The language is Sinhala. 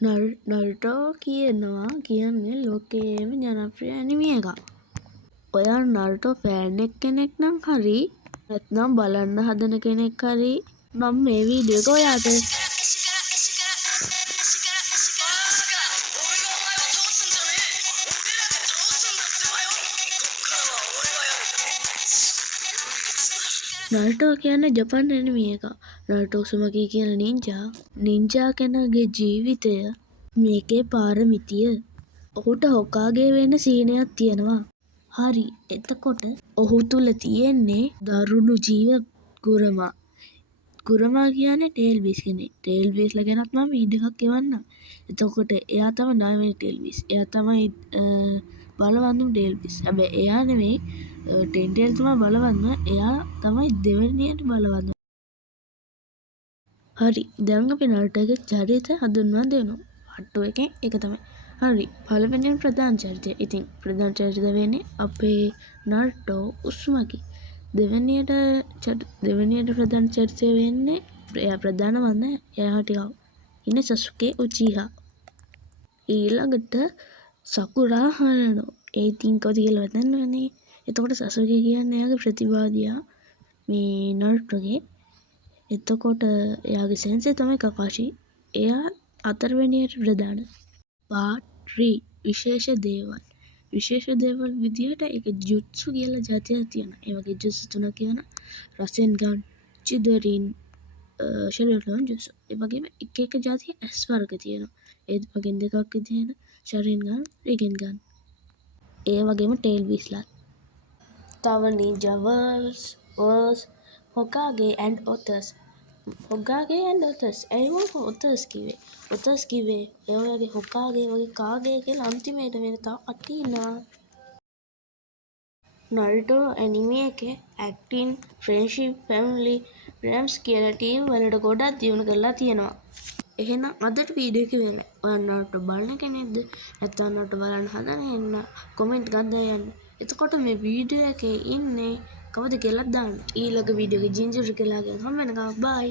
නරුටෝ කියන්නේ ලෝකයේම ජනප්‍රිය ඇනිමි එකක්. ඔයා නරුටෝ ෆෑන් කෙනෙක් නම් හරි නැත්නම් බලන්න හදන කෙනෙක් හරි මම මේ වීඩියෝ එක ඔයාට නරුටෝ කියන්නේ ජපන් ඇනිමි එකක්. නරුටෝ උසුමකි කියන නින්ජා කෙනාගේ ජීවිතය මේකේ පාරමිතිය. ඔහුට හොකාගේ වෙන්න සීනයක් තියෙනවා. හරි එතකොට ඔහු තුල තියෙන්නේ දරුණු ගුරමා. ගුරමා කියන්නේ ටේල්බීස් කෙනෙක්. ටේල්බීස්ලා ගැනත් මම වීඩියෝ එකක් එවන්නම්. එතකොට එයා තමයි ඩයමන්ඩ් ටේල්බීස්. එයා තමයි බලවත්ම ටේල්බීස්. හැබැයි එයා නෙමෙයි ටෙන්ටේල් තමයි බලවත්ම. එයා තමයි දෙවෙනියට බලවත්ම. හරි දැන් අපි නරුටෝගේ චරිතය හඳුන්වා දෙනවා. පාර්ට් 2 එකෙන් ඒක තමයි. හරි පළවෙනිම ප්‍රධාන චරිතය. ඉතින් ප්‍රධාන චරිතය වෙන්නේ අපේ නරුටෝ උසුමකි. දෙවෙනියට ප්‍රධාන චරිතය වෙන්නේ එයා ප්‍රධාන වන්නේ එයා ටිකක් ඉන්නේ සසුකේ උචිහා. ඊළඟට සකුරා හානෝ. ඒ ඉතින් කවුද කියලා වදන්නවනේ. එතකොට සසුකේ කියන්නේ එයාගේ ප්‍රතිවාදියා මේ නරුටෝගේ. එතකොට එයාගේ සෙන්සෙ තමයි කකාෂි. එයා හතරවෙනියට ප්‍රධාන. පාර්ට් 3 විශේෂ දේවල්. විශේෂ දේවල් විදියට ඒක ජුට්සු කියලා જાතියක් තියෙනවා. ඒ වගේ ජුට්සු තුනක් කියනවා. රසෙන්ගන්, චිදරින්, ෂෙඩෝලෝන් ජුට්සු. ඒ වගේම එක එක જાතිය ඇස් වර්ග තියෙනවා. ඒ වගේ දෙකක් තියෙන ෂරින්ගන්, රිගෙන්ගන්. ඒ වගේම ටේල්බීස්ලා. තව නින්ජා වර්ස්, හොකාගේ ඇන්ඩ් ඔතර්ස්. හොකාගේ ඇන්ඩ් ඔතර්ස්. ඇයි මම ඔතර්ස් කිව්වේ? ඔතර්ස් කිව්වේ ඒ වගේ හොකාගේ වගේ කාගේ කියලා අන්තිමේට වෙන තව කට්ටිය ඉන්නවා. නරුටෝ ඇනිමේ එකේ ඇක්ටින්, ෆ්‍රෙන්ඩ්ෂිප්, ෆැමිලි, රෑම්ස් කියලා ටීම් වලට ගොඩක් දියුණු කරලා තියෙනවා. එහෙනම් අදට වීඩියෝ එක ඉවරයි. ඔයා නරුටෝ බලන කෙනෙක්ද? නැත්නම් නරුටෝ බලන්න හදන එන්න කමෙන්ට් ගන්න යන්න. එතකොට මේ වීඩියෝ එකේ ඉන්නේ කවුද කියලා දාන්න. ඊළඟ වීඩියෝ එකේ ජින්ජර් කියලා ගන්න. හම්බ වෙනකම් බයි.